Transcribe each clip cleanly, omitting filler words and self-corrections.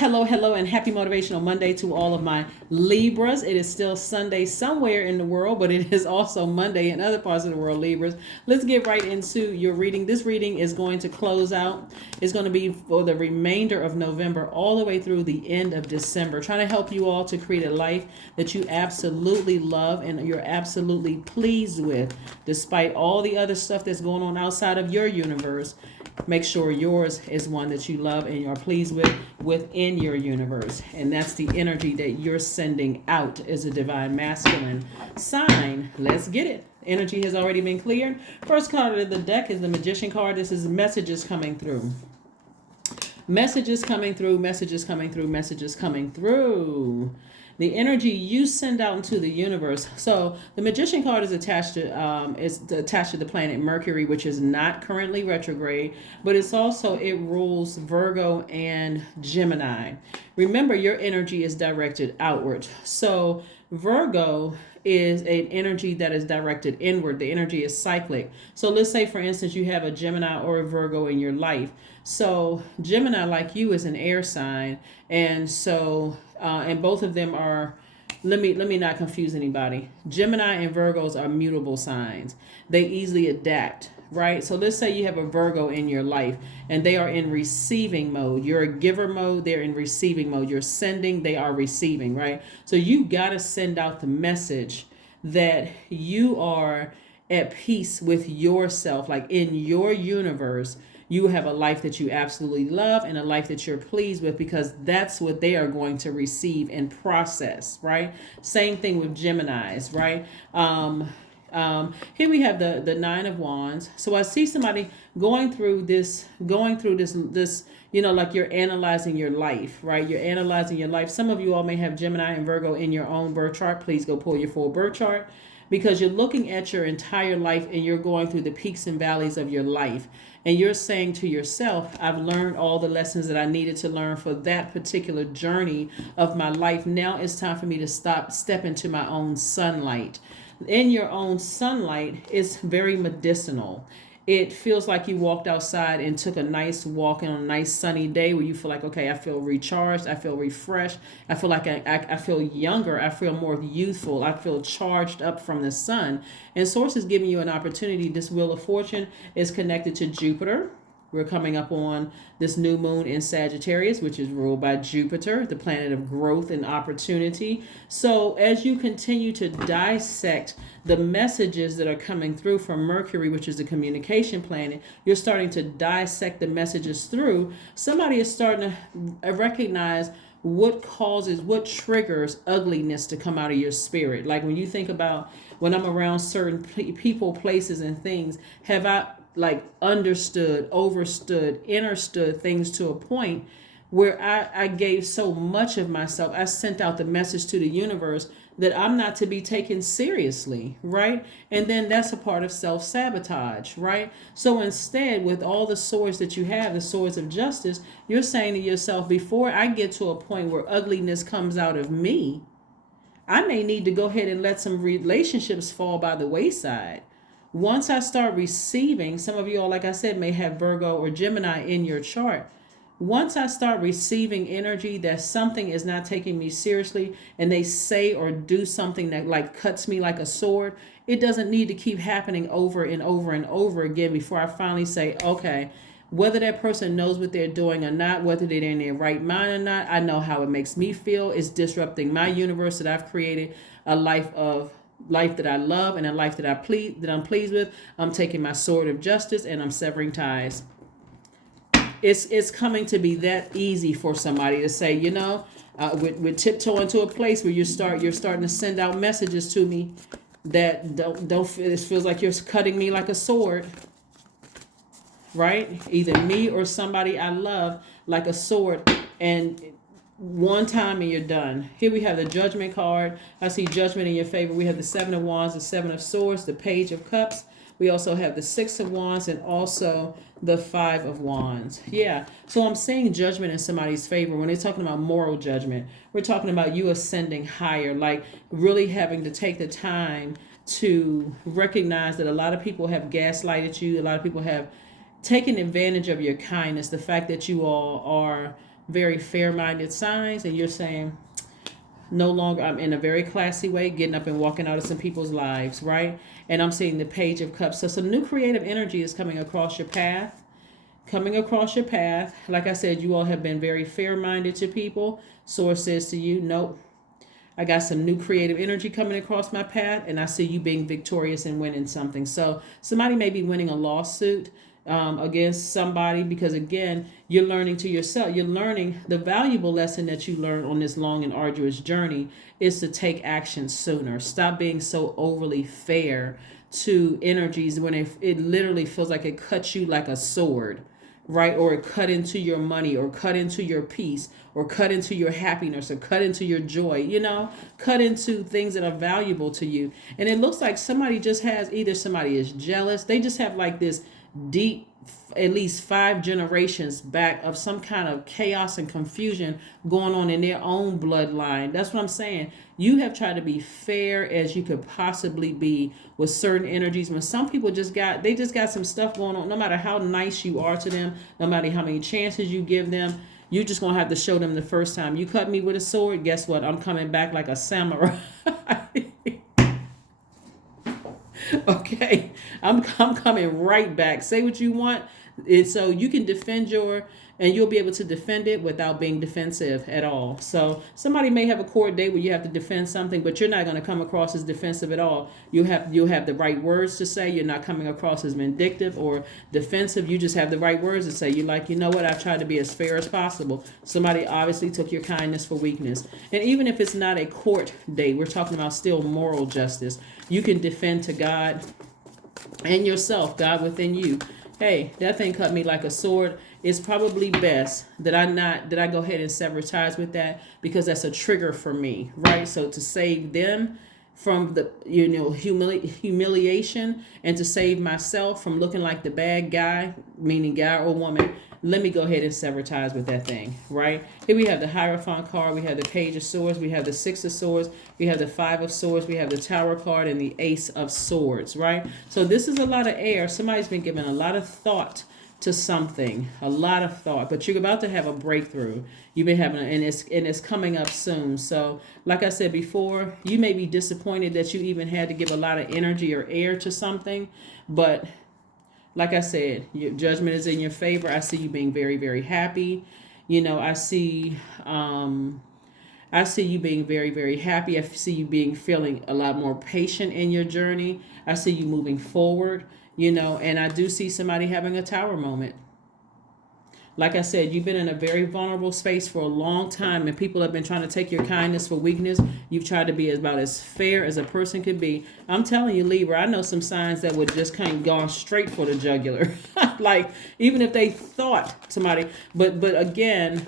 Hello, hello, and happy Motivational Monday to all of my Libras. It is still Sunday somewhere in the world, but it is also Monday in other parts of the world, Libras. Let's get right into your reading. This reading is going to close out. It's going to be for the remainder of November, all the way through the end of December, trying to help you all to create a life that you absolutely love and you're absolutely pleased with, despite all the other stuff that's going on outside of your universe. Make sure yours is one that you love and you're pleased with within your universe. And that's the energy that you're sending out as a divine masculine sign. Let's get it. Energy has already been cleared. First card of the deck is the Magician card. This is messages coming through. Messages coming through, messages coming through, messages coming through. The energy you send out into the universe. So the Magician card is attached to the planet Mercury, which is not currently retrograde, but it rules Virgo and Gemini. Remember, your energy is directed outward. So Virgo is an energy that is directed inward. The energy is cyclic. So let's say, for instance, you have a Gemini or a Virgo in your life. So Gemini, like you, is an air sign, and so and both of them are. Let me not confuse anybody. Gemini and Virgos are mutable signs. They easily adapt, right? So let's say you have a Virgo in your life and they are in receiving mode. You're a giver mode, they're in receiving mode. You're sending, they are receiving, right? So you got to send out the message that you are at peace with yourself, like in your universe. You have a life that you absolutely love and a life that you're pleased with, because that's what they are going to receive and process, right? Same thing with Geminis, right? Here we have the Nine of Wands. So I see somebody going through this, like you're analyzing your life, right? You're analyzing your life. Some of you all may have Gemini and Virgo in your own birth chart. Please go pull your full birth chart, because you're looking at your entire life and you're going through the peaks and valleys of your life. And you're saying to yourself, I've learned all the lessons that I needed to learn for that particular journey of my life. Now it's time for me to step into my own sunlight. In your own sunlight is very medicinal. It feels like you walked outside and took a nice walk on a nice sunny day where you feel like, okay, I feel recharged, I feel refreshed, I feel like I feel younger, I feel more youthful, I feel charged up from the sun. And Source is giving you an opportunity. This Wheel of Fortune is connected to Jupiter. We're coming up on this new moon in Sagittarius, which is ruled by Jupiter, the planet of growth and opportunity. So as you continue to dissect the messages that are coming through from Mercury, which is the communication planet, you're starting to dissect the messages through. Somebody is starting to recognize what triggers ugliness to come out of your spirit. Like when you think about, when I'm around certain people, places, and things, have I understood things to a point where I gave so much of myself. I sent out the message to the universe that I'm not to be taken seriously, right? And then that's a part of self-sabotage, right? So instead, with all the swords that you have, the swords of justice, you're saying to yourself, before I get to a point where ugliness comes out of me, I may need to go ahead and let some relationships fall by the wayside. Once I start receiving, some of you all, like I said, may have Virgo or Gemini in your chart. Once I start receiving energy that something is not taking me seriously, and they say or do something that cuts me like a sword, it doesn't need to keep happening over and over and over again before I finally say, okay, whether that person knows what they're doing or not, whether they're in their right mind or not, I know how it makes me feel. It's disrupting my universe that I've created, a life that I love and a life that I'm pleased with. I'm taking my sword of justice and I'm severing ties. It's coming to be that easy for somebody to say, we're tiptoeing to a place where you're starting to send out messages to me that don't feel, it feels like you're cutting me like a sword, right? Either me or somebody I love like a sword, and one time and you're done. Here we have the Judgment card. I see judgment in your favor. We have the Seven of Wands, the Seven of Swords, the Page of Cups. We also have the Six of Wands and also the Five of Wands. Yeah. So I'm seeing judgment in somebody's favor. When they're talking about moral judgment, we're talking about you ascending higher, like really having to take the time to recognize that a lot of people have gaslighted you. A lot of people have taken advantage of your kindness. The fact that you all are very fair-minded signs, and you're saying, no longer, I'm in a very classy way, getting up and walking out of some people's lives, right? And I'm seeing the Page of Cups. So some new creative energy is coming across your path. Coming across your path. Like I said, you all have been very fair-minded to people. Source says to you, nope. I got some new creative energy coming across my path, and I see you being victorious and winning something. So somebody may be winning a lawsuit against somebody, because again, you're learning to yourself. You're learning the valuable lesson that you learn on this long and arduous journey is to take action sooner. Stop being so overly fair to energies when it literally feels like it cuts you like a sword, right? Or it cut into your money, or cut into your peace, or cut into your happiness, or cut into your joy, cut into things that are valuable to you. And it looks like somebody just has, either somebody is jealous, they just have like this deep, at least 5 generations back of some kind of chaos and confusion going on in their own bloodline. That's what I'm saying. You have tried to be fair as you could possibly be with certain energies. When some people just got some stuff going on, no matter how nice you are to them, no matter how many chances you give them, you're just going to have to show them the first time. You cut me with a sword, guess what? I'm coming back like a samurai. Okay, I'm coming right back. Say what you want, and so you can defend and you'll be able to defend it without being defensive at all. So somebody may have a court date where you have to defend something, but you're not going to come across as defensive at all. You'll have the right words to say. You're not coming across as vindictive or defensive. You just have the right words to say. You're like, you know what? I've tried to be as fair as possible. Somebody obviously took your kindness for weakness. And even if it's not a court date, we're talking about still moral justice. You can defend to God and yourself, God within you. Hey, that thing cut me like a sword. It's probably best that I go ahead and sever ties with that, because that's a trigger for me, right? So to save them from the humiliation, and to save myself from looking like the bad guy, meaning guy or woman, let me go ahead and sever ties with that thing, right? Here we have the Hierophant card, we have the Page of Swords, we have the Six of Swords, we have the Five of Swords, we have the Tower card, and the Ace of Swords, right? So this is a lot of air. Somebody's been giving a lot of thought to something, a lot of thought, but you're about to have a breakthrough. You've been having, and it's coming up soon. So like I said before, you may be disappointed that you even had to give a lot of energy or air to something, but like I said, your judgment is in your favor. I see you being very, very happy. I see you being very, very happy. I see you feeling a lot more patient in your journey. I see you moving forward, and I do see somebody having a tower moment. Like I said, you've been in a very vulnerable space for a long time, and people have been trying to take your kindness for weakness. You've tried to be about as fair as a person could be. I'm telling you, Libra, I know some signs that would just kind of gone straight for the jugular. Like, even if they thought somebody, but again,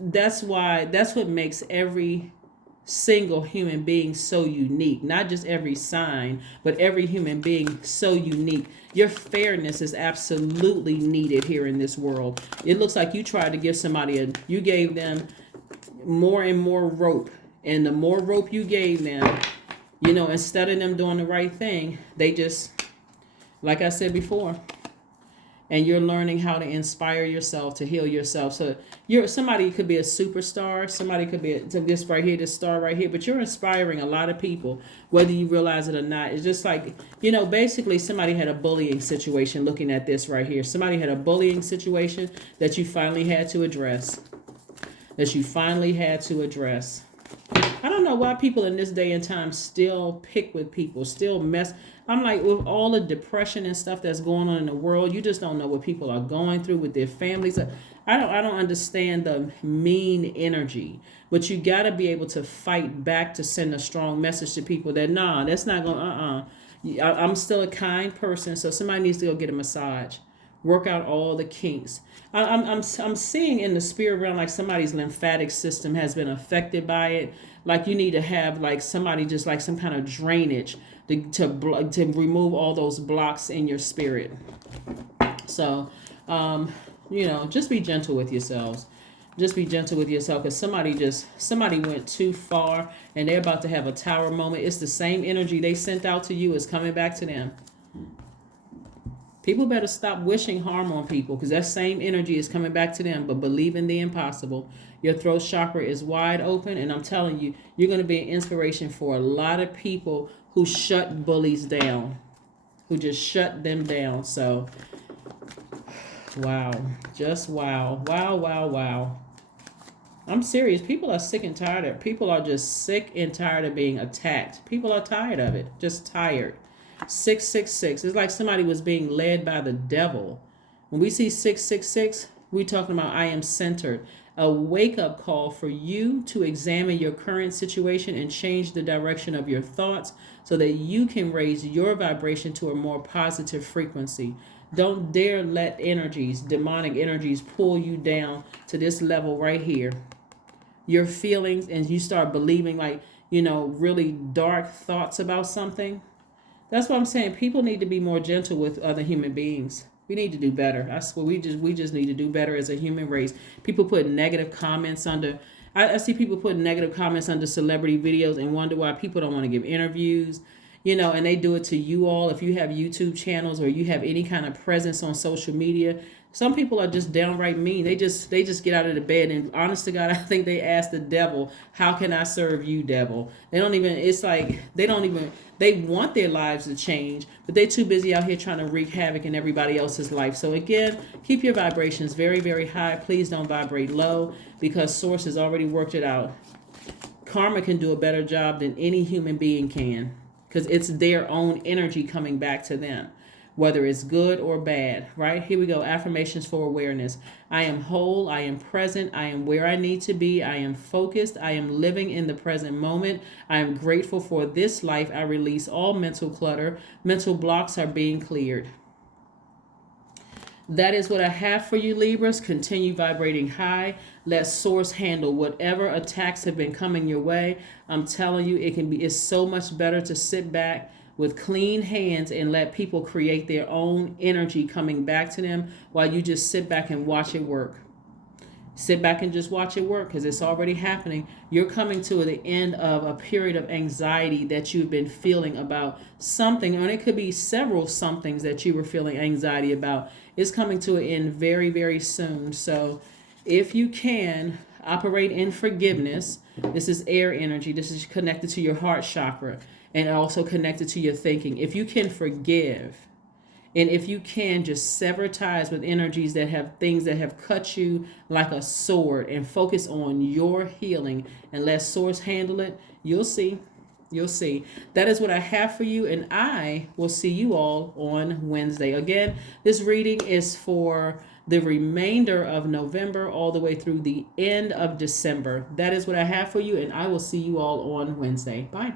that's what makes every single human being so unique. Not just every sign, but every human being so unique. Your fairness is absolutely needed here in this world. It looks like you tried to give somebody you gave them more and more rope. And the more rope you gave them, instead of them doing the right thing, they just, like I said before, and you're learning how to inspire yourself, to heal yourself. So somebody could be a superstar, somebody could be this right here, this star right here, but you're inspiring a lot of people, whether you realize it or not. It's just like, basically somebody had a bullying situation. Looking at this right here, somebody had a bullying situation that you finally had to address. I don't know why people in this day and time still pick with people, still mess. I'm like, with all the depression and stuff that's going on in the world, you just don't know what people are going through with their families. I don't understand the mean energy, but you got to be able to fight back to send a strong message to people that, nah, that's not going, I'm still a kind person, so somebody needs to go get a massage. Work out all the kinks. I'm seeing in the spirit realm like somebody's lymphatic system has been affected by it. Like you need to have like somebody just like some kind of drainage to remove all those blocks in your spirit. So, just be gentle with yourselves. Just be gentle with yourself, because somebody went too far and they're about to have a tower moment. It's the same energy they sent out to you is coming back to them. People better stop wishing harm on people, because that same energy is coming back to them. But believe in the impossible. Your throat chakra is wide open, and I'm telling you, you're going to be an inspiration for a lot of people who shut bullies down, who just shut them down. So, wow. Just wow. Wow, wow, wow. I'm serious. People are sick and tired of it. People are just sick and tired of being attacked. People are tired of it. Just tired. 666. It's like somebody was being led by the devil. When we see 666, we're talking about I am centered. A wake-up call for you to examine your current situation and change the direction of your thoughts so that you can raise your vibration to a more positive frequency. Don't dare let energies, demonic energies, pull you down to this level right here. Your feelings, and you start believing like, really dark thoughts about something. That's what I'm saying. People need to be more gentle with other human beings. We need to do better. I swear, we just need to do better as a human race. People put negative comments under. I see people put negative comments under celebrity videos and wonder why people don't want to give interviews. And they do it to you all. If you have YouTube channels or you have any kind of presence on social media, some people are just downright mean. They just get out of the bed, and honest to God, I think they ask the devil, "How can I serve you, devil?" They don't even. It's like they want their lives to change, but they're too busy out here trying to wreak havoc in everybody else's life. So again, keep your vibrations very, very high. Please don't vibrate low, because Source has already worked it out. Karma can do a better job than any human being can, because it's their own energy coming back to them, whether it's good or bad, right? Here we go. Affirmations for awareness. I am whole. I am present. I am where I need to be. I am focused. I am living in the present moment. I am grateful for this life. I release all mental clutter. Mental blocks are being cleared. That is what I have for you, Libras. Continue vibrating high. Let Source handle whatever attacks have been coming your way. I'm telling you, it's so much better to sit back with clean hands and let people create their own energy coming back to them while you just sit back and watch it work. Sit back and just watch it work, because it's already happening. You're coming to the end of a period of anxiety that you've been feeling about something, and it could be several somethings that you were feeling anxiety about. It's coming to an end very, very soon. So if you can, operate in forgiveness. This is air energy. This is connected to your heart chakra and also connected to your thinking. If you can forgive, and if you can just sever ties with energies that have things that have cut you like a sword, and focus on your healing and let Source handle it, you'll see. You'll see. That is what I have for you, and I will see you all on Wednesday. Again, this reading is for the remainder of November all the way through the end of December. That is what I have for you, and I will see you all on Wednesday. Bye.